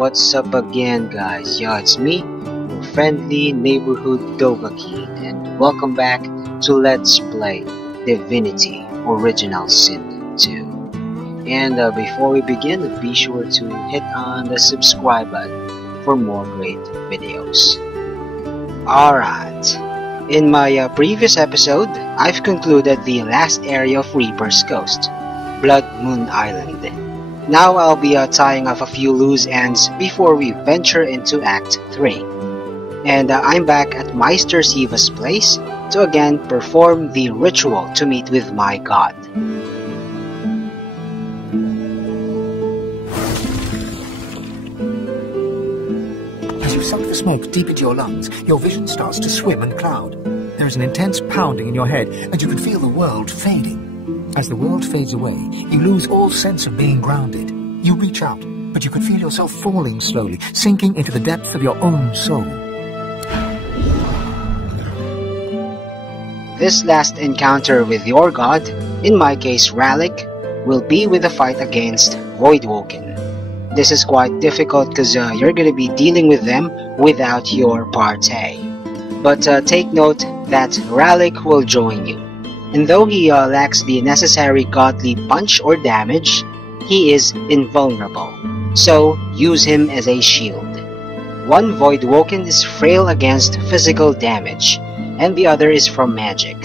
what's up again, guys? Yeah, it's me, your friendly neighborhood Dovahkiin, and welcome back to Let's Play Divinity Original Sin 2. And before we begin, be sure to hit on the subscribe button for more great videos. Alright, in my previous episode, I've concluded the last area of Reaper's Coast, Blood Moon Island. Now I'll be tying off a few loose ends before we venture into Act 3. And I'm back at Meister Siva's place to again perform the ritual to meet with my god. As you suck the smoke deep into your lungs, your vision starts to swim and cloud. There is an intense pounding in your head, and you can feel the world fading. As the world fades away, you lose all sense of being grounded. You reach out, but you can feel yourself falling slowly, sinking into the depth of your own soul. This last encounter with your god, in my case Ralik, will be with the fight against Godwoken. This is quite difficult because you're going to be dealing with them without your party. But take note that Ralik will join you. And though he lacks the necessary godly punch or damage, he is invulnerable, so use him as a shield. One Voidwoken is frail against physical damage, and the other is from magic,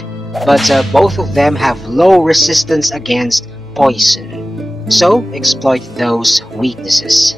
but both of them have low resistance against poison, so exploit those weaknesses.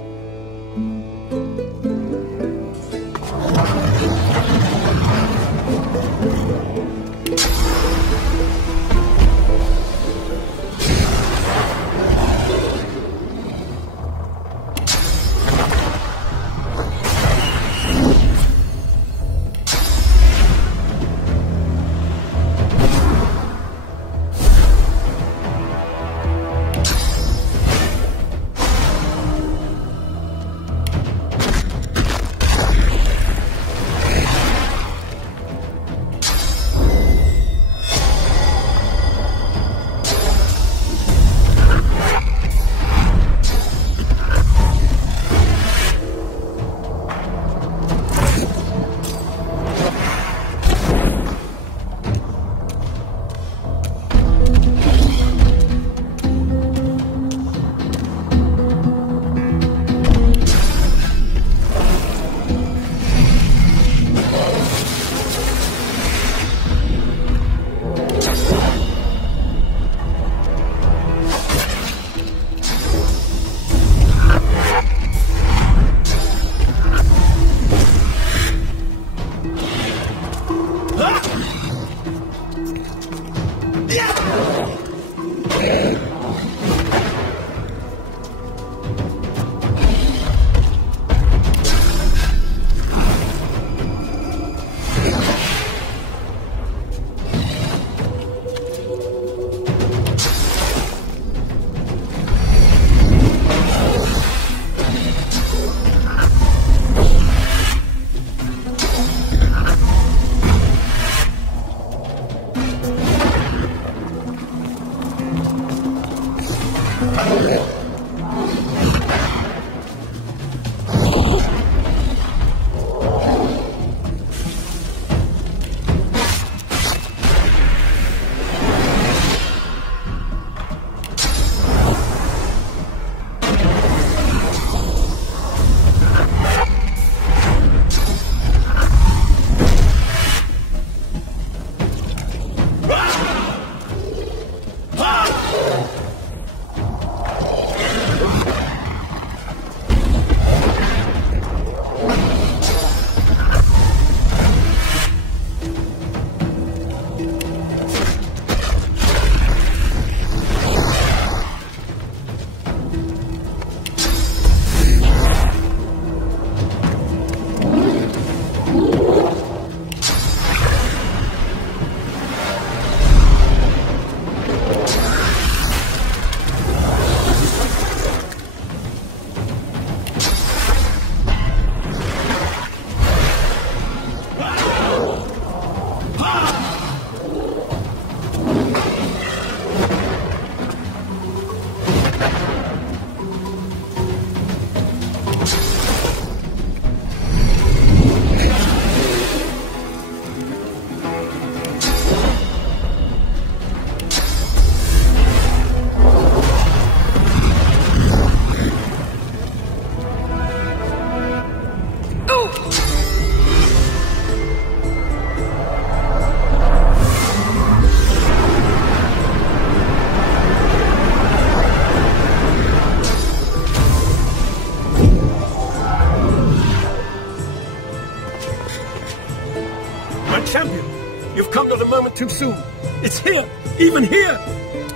moment too soon. It's here, even here.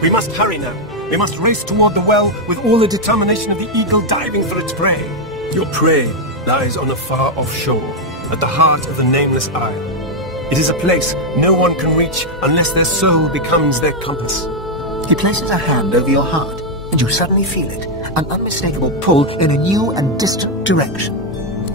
We must hurry now. We must race toward the well with all the determination of the eagle diving for its prey. Your prey lies on a far-off shore, at the heart of the nameless isle. It is a place no one can reach unless their soul becomes their compass. He places a hand over your heart, and you suddenly feel it, an unmistakable pull in a new and distant direction.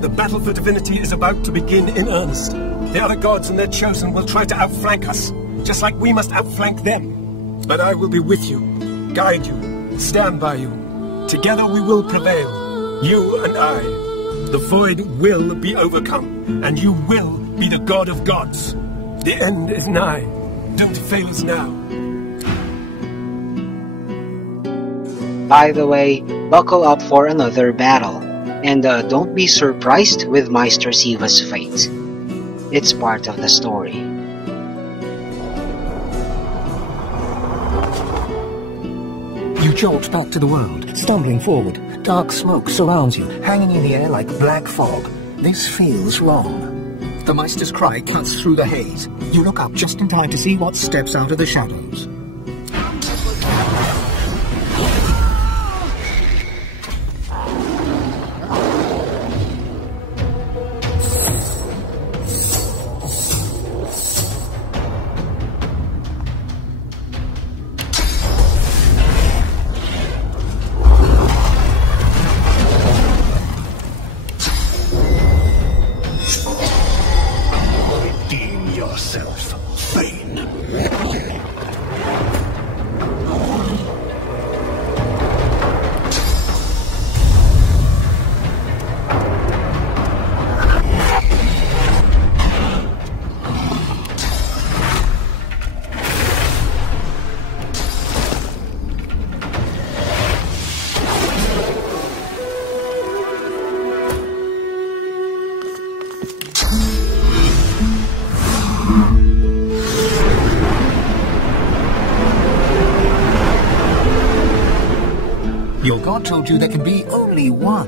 The battle for divinity is about to begin in earnest. The other gods and their chosen will try to outflank us, just like we must outflank them. But I will be with you, guide you, stand by you. Together we will prevail, you and I. The void will be overcome, and you will be the god of gods. The end is nigh. Don't fail us now. By the way, buckle up for another battle, and don't be surprised with Meister Siva's fate. It's part of the story. You jolt back to the world, stumbling forward. Dark smoke surrounds you, hanging in the air like black fog. This feels wrong. The Meister's cry cuts through the haze. You look up just in time to see what steps out of the shadows. Your god told you there can be only one.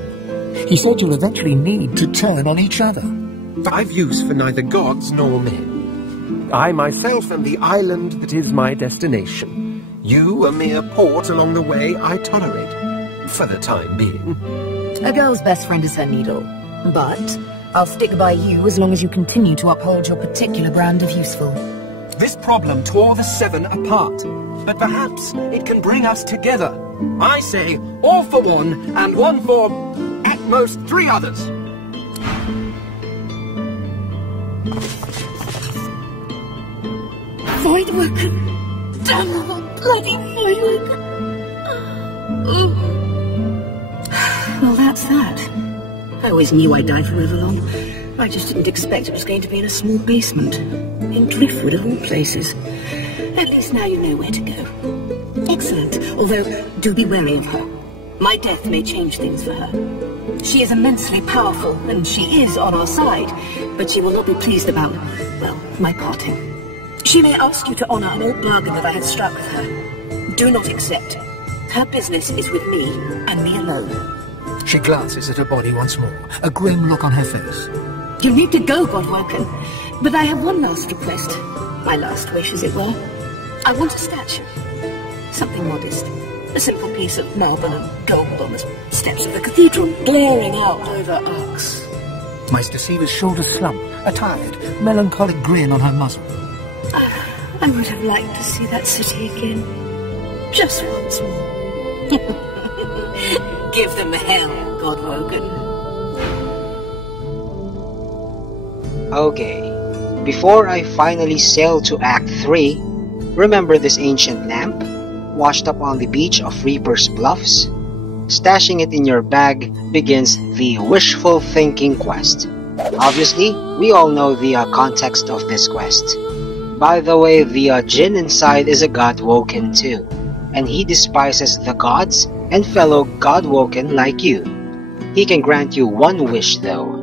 He said you'll eventually need to turn on each other. I've use for neither gods nor men. I myself am the island that is my destination. You a mere port along the way I tolerate, for the time being. A girl's best friend is her needle. But I'll stick by you as long as you continue to uphold your particular brand of useful. This problem tore the seven apart, but perhaps it can bring us together. I say, all for one, and one for, at most, three others. Voidwoken! Damn the bloody Voidwoken! Well, that's that. I always knew I'd die from Everlong. I just didn't expect it was going to be in a small basement. In Driftwood, of all places. At least now you know where to go. Excellent, although do be wary of her. My death may change things for her. She is immensely powerful, and she is on our side, but she will not be pleased about, well, my parting. She may ask you to honor an old bargain that I had struck with her. Do not accept. Her business is with me, and me alone. She glances at her body once more, a grim look on her face. You need to go, Godwoken, but I have one last request. My last wish, as it were. I want a statue. Something modest. A simple piece of marble and gold on the steps of the cathedral, glaring out over arcs. Meister Siva's shoulders slump, a tired, melancholic grin on her muzzle. I would have liked to see that city again. Just once more. Give them hell, Godwoken. Okay, before I finally sail to Act 3, remember this ancient lamp, washed up on the beach of Reaper's Bluffs? Stashing it in your bag begins the wishful thinking quest. Obviously, we all know the context of this quest. By the way, the Djinn inside is a Godwoken too, and he despises the gods and fellow Godwoken like you. He can grant you one wish though,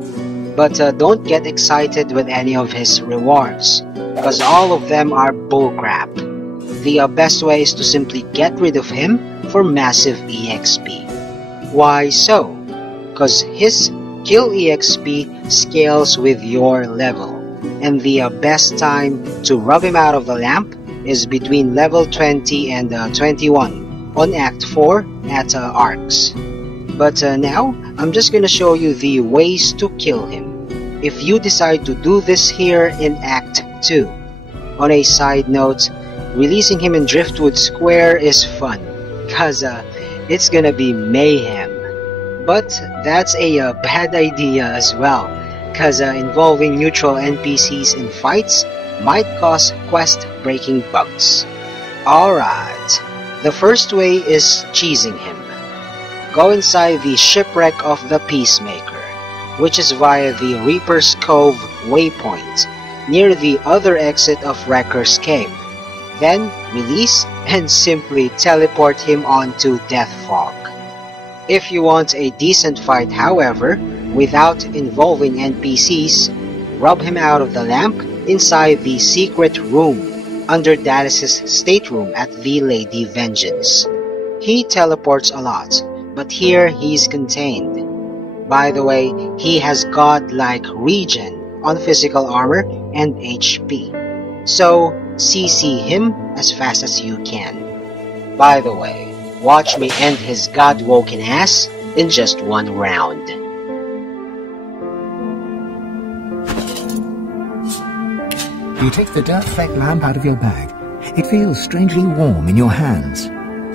but don't get excited with any of his rewards, cause all of them are bullcrap. The best way is to simply get rid of him for massive EXP. Why so? Cause his kill EXP scales with your level. and the best time to rub him out of the lamp is between level 20 and 21 on Act 4 at Arcs. But now, I'm just gonna show you the ways to kill him, if you decide to do this here in Act 2. On a side note, releasing him in Driftwood Square is fun, cause it's gonna be mayhem. But that's a bad idea as well, cause involving neutral NPCs in fights might cause quest-breaking bugs. Alright, the first way is cheesing him. Go inside the Shipwreck of the Peacemaker, which is via the Reaper's Cove waypoint, near the other exit of Wrecker's Cave. Then release and simply teleport him onto Death Fog. If you want a decent fight, however, without involving NPCs, rub him out of the lamp inside the secret room under Dallas's stateroom at the Lady Vengeance. He teleports a lot, but here he's contained. By the way, he has godlike regen on physical armor and HP, so CC him as fast as you can. By the way, watch me end his Godwoken ass in just one round. You take the dirt-flecked lamp out of your bag. It feels strangely warm in your hands.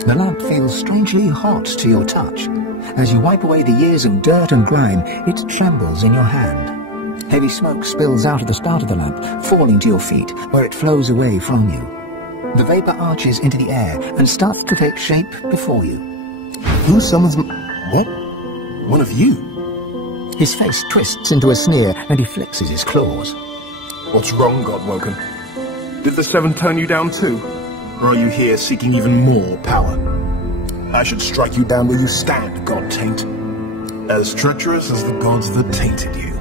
The lamp feels strangely hot to your touch. As you wipe away the years of dirt and grime, it trembles in your hand. Heavy smoke spills out of the spout of the lamp, falling to your feet, where it flows away from you. The vapor arches into the air and starts to take shape before you. Who summons me? What? One of you? His face twists into a sneer and he flexes his claws. What's wrong, Godwoken? Did the Seven turn you down too? Or are you here seeking even more power? I should strike you down where you stand, God Taint. As treacherous as the gods that tainted you.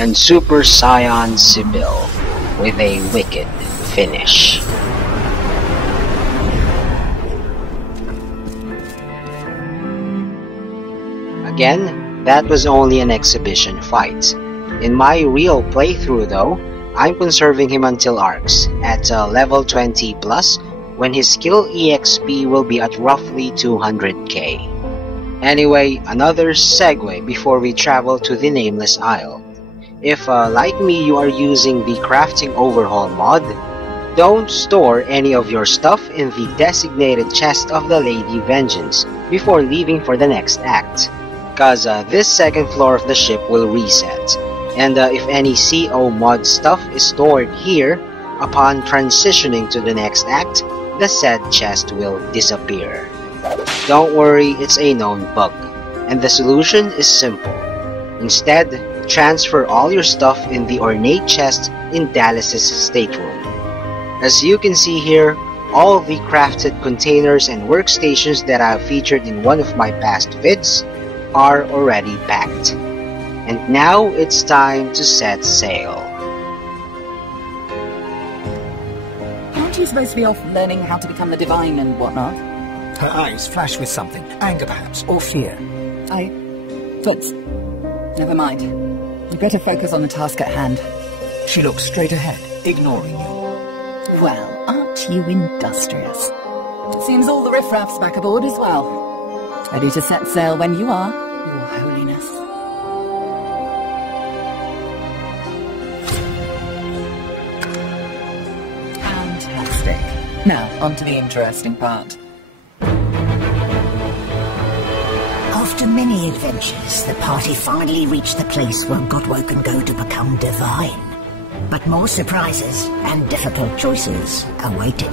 And Super Saiyan Sebille with a wicked finish. Again, that was only an exhibition fight. In my real playthrough though, I'm conserving him until Arcs, at level 20 plus, when his skill EXP will be at roughly 200k. Anyway, another segue before we travel to the Nameless Isle. If, like me, you are using the Crafting Overhaul mod, don't store any of your stuff in the designated chest of the Lady Vengeance before leaving for the next act, cause this second floor of the ship will reset, and if any CO mod stuff is stored here, upon transitioning to the next act, the said chest will disappear. Don't worry, it's a known bug, and the solution is simple. Instead, transfer all your stuff in the ornate chest in Dallas's stateroom. As you can see here, all the crafted containers and workstations that I've featured in one of my past vids are already packed. And now it's time to set sail. Aren't you supposed to be off learning how to become the divine and whatnot? Her eyes flash with something. Anger perhaps, or fear. Toots. Never mind. You better focus on the task at hand. She looks straight ahead, ignoring you. Well, aren't you industrious? Seems all the riffraff's back aboard as well. Ready to set sail when you are, Your Holiness. Fantastic. Now, on to the interesting part. After many adventures, the party finally reached the place where Godwoken go to become divine. But more surprises and difficult choices awaited.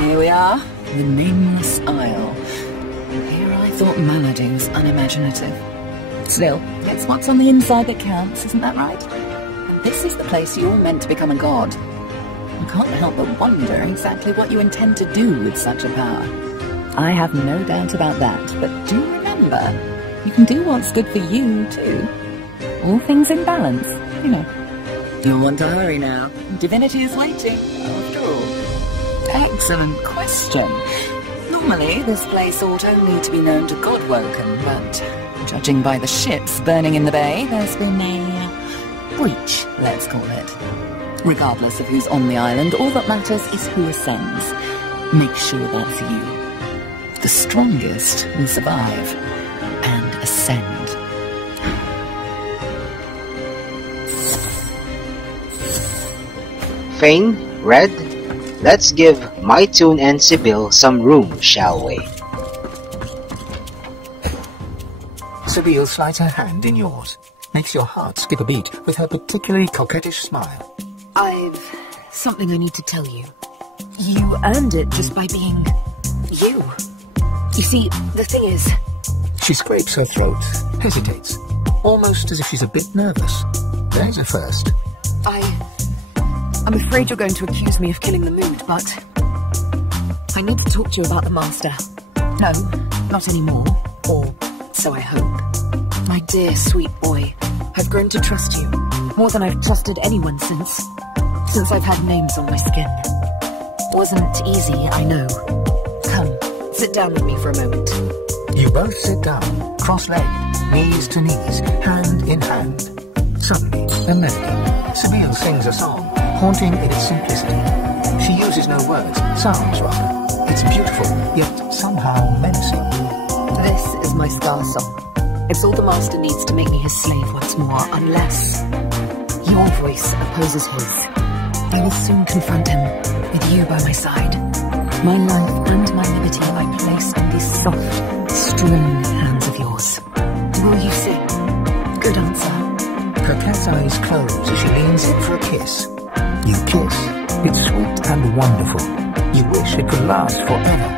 Here we are, the Nameless Isle. Here I thought Malady was unimaginative. Still, it's what's on the inside that counts, isn't that right? And this is the place you're meant to become a god. I can't help but wonder exactly what you intend to do with such a power. I have no doubt about that, but do remember, you can do what's good for you, too. All things in balance, you know. You'll want to hurry now. Divinity is waiting, after all. Excellent question. Normally, this place ought only to be known to Godwoken, but judging by the ships burning in the bay, there's been a breach, let's call it. Regardless of who's on the island, all that matters is who ascends. Make sure that's you. The strongest will survive and ascend. Fane, Red, let's give Mytune and Sebille some room, shall we? Sebille slides her hand in yours, makes your heart skip a beat with her particularly coquettish smile. I've something I need to tell you. You earned it just by being you. You see, the thing is... She scrapes her throat, hesitates, almost as if she's a bit nervous. There's a first. I'm afraid you're going to accuse me of killing the mood, but... I need to talk to you about the Master. No, not anymore. Or so I hope. My dear, sweet boy, I've grown to trust you. More than I've trusted anyone since I've had names on my skin. Wasn't easy, I know. Come, sit down with me for a moment. You both sit down, cross-legged, knees to knees, hand in hand. Suddenly, a melody. Sebille sings a song, haunting in its simplicity. She uses no words, sounds rather. It's beautiful, yet somehow menacing. This is my star song. It's all the Master needs to make me his slave once more, unless your voice opposes his. I will soon confront him, with you by my side. My life and my liberty I place in these soft, strong hands of yours. Will you sing? Good answer. Coquette's eyes close as she leans in for a kiss. You kiss. It's sweet and wonderful. You wish it could last forever.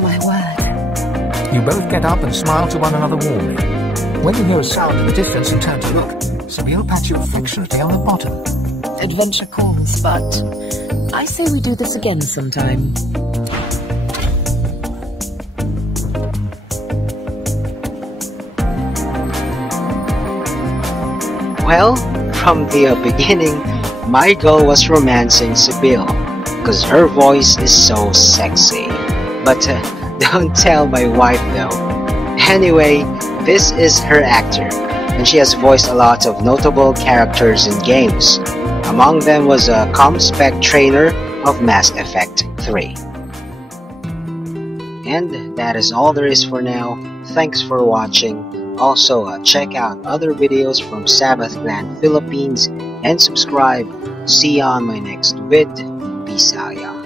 My word. You both get up and smile to one another warmly. When you hear a sound in the distance and turn to look, Sebille pats you affectionately on the bottom. Adventure calls, but I say we do this again sometime. Well, from the beginning, my goal was romancing Sebille, cause her voice is so sexy. But don't tell my wife though. Anyway, this is her actor, and she has voiced a lot of notable characters in games. Among them was a ComSpec trainer of Mass Effect 3. And that is all there is for now. Thanks for watching. Also, check out other videos from Sabbath Clan Philippines and subscribe. See you on my next vid. Peace out, y'all.